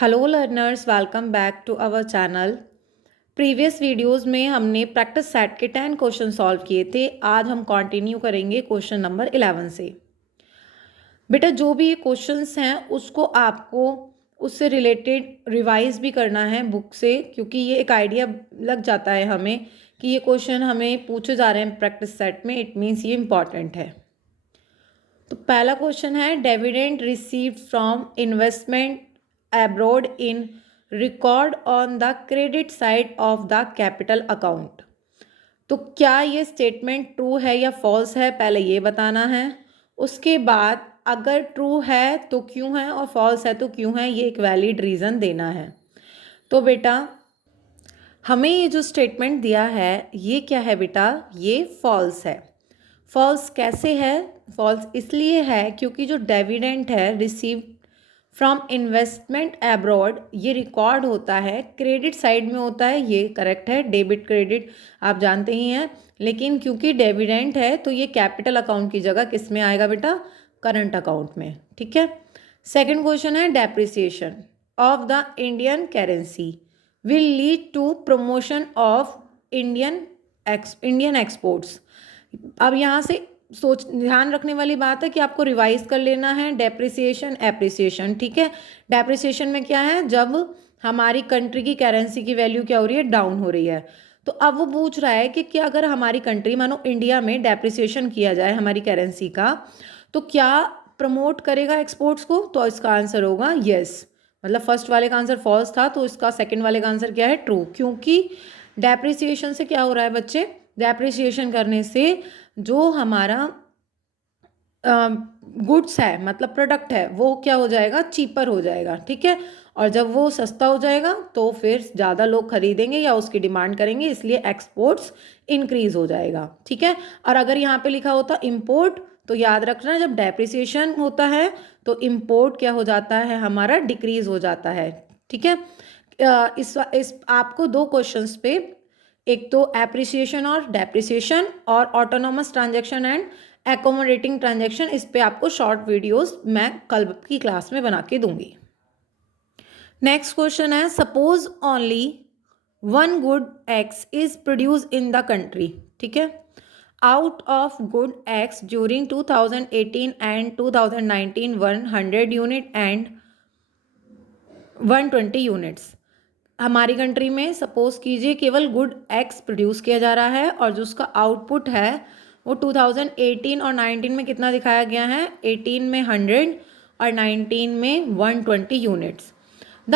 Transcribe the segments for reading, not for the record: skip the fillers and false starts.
Hello learners, welcome back to our channel. Previous videos में हमने practice set के 10 question solve किए थे। आज हम कंटिन्यू करेंगे क्वेश्चन नंबर 11 से। बेटा जो भी ये क्वेश्चंस हैं उसको आपको उससे रिलेटेड रिवाइज भी करना है बुक से, क्योंकि ये एक आइडिया लग जाता है हमें कि ये क्वेश्चन हमें पूछे जा रहे हैं प्रैक्टिस सेट में। इट मीन्स ये इम्पॉर्टेंट है। तो पहला क्वेश्चन है, dividend received from investment abroad in record on the credit side of the capital account. तो क्या ये स्टेटमेंट ट्रू है या फॉल्स है, पहले ये बताना है। उसके बाद अगर ट्रू है तो क्यों है और फॉल्स है तो क्यों है, ये एक वैलिड रीज़न देना है। तो बेटा हमें ये जो स्टेटमेंट दिया है ये क्या है बेटा, ये फॉल्स है। फॉल्स कैसे है? फॉल्स इसलिए है क्योंकि जो डिविडेंड है रिसीव फ्रॉम इन्वेस्टमेंट एब्रॉड, ये रिकॉर्ड होता है क्रेडिट साइड में होता है। ये करेक्ट है, डेबिट क्रेडिट आप जानते ही हैं। लेकिन क्योंकि डिविडेंड है तो ये कैपिटल अकाउंट की जगह किस में आएगा बेटा? करंट अकाउंट में। ठीक है। सेकंड क्वेश्चन है, depreciation of the Indian currency will lead to promotion of Indian exports. अब यहाँ से ध्यान रखने वाली बात है कि आपको रिवाइज कर लेना है डेप्रिसिएशन एप्रिसिएशन। ठीक है। डेप्रिसिएशन में क्या है, जब हमारी कंट्री की करेंसी की वैल्यू क्या हो रही है, डाउन हो रही है। तो अब वो पूछ रहा है कि क्या अगर हमारी कंट्री, मानो इंडिया में डेप्रिसिएशन किया जाए हमारी करेंसी का, तो क्या प्रमोट करेगा एक्सपोर्ट्स को? तो इसका आंसर होगा यस। मतलब फर्स्ट वाले का आंसर फॉल्स था तो इसका सेकंड वाले का आंसर क्या है? ट्रू। क्योंकि डेप्रिसिएशन से क्या हो रहा है बच्चे, डेप्रिसिएशन करने से जो हमारा गुड्स है, मतलब प्रोडक्ट है, वो क्या हो जाएगा? चीपर हो जाएगा। ठीक है। और जब वो सस्ता हो जाएगा तो फिर ज़्यादा लोग खरीदेंगे या उसकी डिमांड करेंगे, इसलिए एक्सपोर्ट्स इंक्रीज हो जाएगा। ठीक है। और अगर यहाँ पे लिखा होता इम्पोर्ट तो याद रखना, जब डेप्रिसिएशन होता है तो इम्पोर्ट क्या हो जाता है हमारा? डिक्रीज हो जाता है। ठीक है। इस आपको दो क्वेश्चंस पे, एक तो एप्रिसिएशन और डेप्रिसिएशन और autonomous transaction and accommodating transaction, इस पे आपको शॉर्ट वीडियोस मैं कल की क्लास में बना के दूंगी। नेक्स्ट क्वेश्चन है, suppose only one good x is produce in the country. ठीक है। Out of good x during 2018 and 2019 100 unit and 120 units. हमारी कंट्री में सपोज कीजिए केवल गुड एक्स प्रोड्यूस किया जा रहा है और जो उसका आउटपुट है वो 2018 और 19 में कितना दिखाया गया है? 18 में 100 और 19 में 120 यूनिट्स। द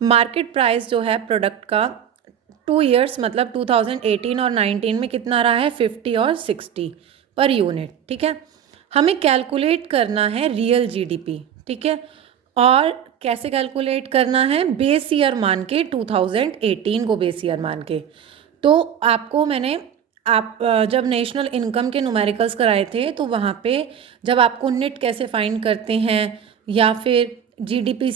मार्केट प्राइस जो है प्रोडक्ट का 2 ईयर्स मतलब 2018 और 19 में कितना रहा है? 50 और 60 पर यूनिट। ठीक है। हमें कैलकुलेट करना है रियल जीडीपी। ठीक है। और कैसे कैलकुलेट करना है? बेस ईयर मान के, 2018 को बेस ईयर मान के। तो आपको मैंने जब नेशनल इनकम के न्यूमेरिकल्स कराए थे तो वहाँ पे जब आपको निट कैसे फाइंड करते हैं या फिर जीडीपी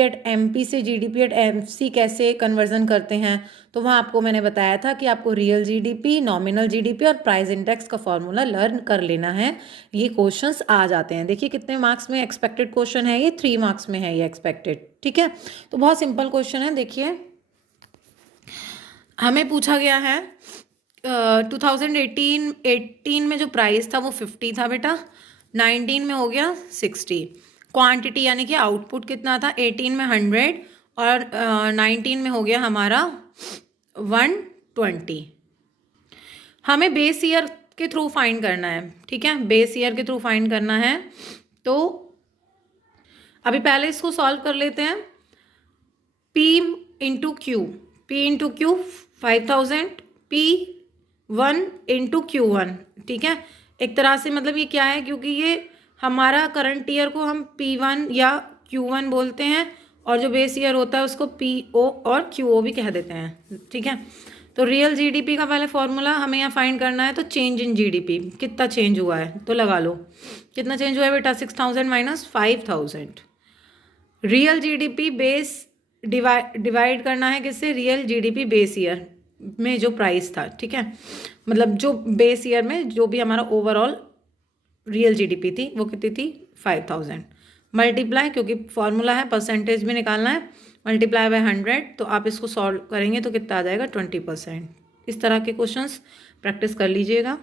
एट एमपी से जीडीपी एट एमसी कैसे कन्वर्जन करते हैं, तो वहाँ आपको मैंने बताया था कि आपको रियल जीडीपी, नॉमिनल जीडीपी और प्राइस इंडेक्स का फॉर्मूला लर्न कर लेना है। ये क्वेश्चंस आ जाते हैं। देखिए कितने मार्क्स में एक्सपेक्टेड क्वेश्चन है, ये 3 मार्क्स में है ये एक्सपेक्टेड। ठीक है। तो बहुत सिंपल क्वेश्चन है। देखिए हमें पूछा गया है 2018 में जो प्राइस था वो 50 था बेटा, 19 में हो गया 60। क्वांटिटी यानी कि आउटपुट कितना था? 18 में 100 और 19 में हो गया हमारा 120। हमें बेस ईयर के थ्रू फाइंड करना है। ठीक है। बेस ईयर के थ्रू फाइंड करना है। तो अभी पहले इसको सॉल्व कर लेते हैं। P into Q 5000, P1 into Q1। ठीक है। एक तरह से मतलब ये क्या है, क्योंकि ये हमारा करंट ईयर को हम P1 या Q1 बोलते हैं और जो बेस ईयर होता है उसको PO और QO भी कह देते हैं। ठीक है। तो रियल जीडीपी का पहले फॉर्मूला हमें यहाँ फाइंड करना है। तो चेंज इन जीडीपी, कितना चेंज हुआ है तो लगा लो। कितना चेंज हुआ है बेटा? 6000 minus 5000। Real GDP base divide करना है किससे? रियल जीडीपी बेस ईयर में जो प्राइस था। ठीक है। मतलब जो बेस ईयर में जो भी हमारा ओवरऑल रियल जीडीपी थी वो कितनी थी? 5000 मल्टीप्लाई, क्योंकि फॉर्मूला है परसेंटेज में निकालना है, मल्टीप्लाई बाय 100, तो आप इसको सॉल्व करेंगे तो कितना आ जाएगा 20%। इस तरह के क्वेश्चंस प्रैक्टिस कर लीजिएगा।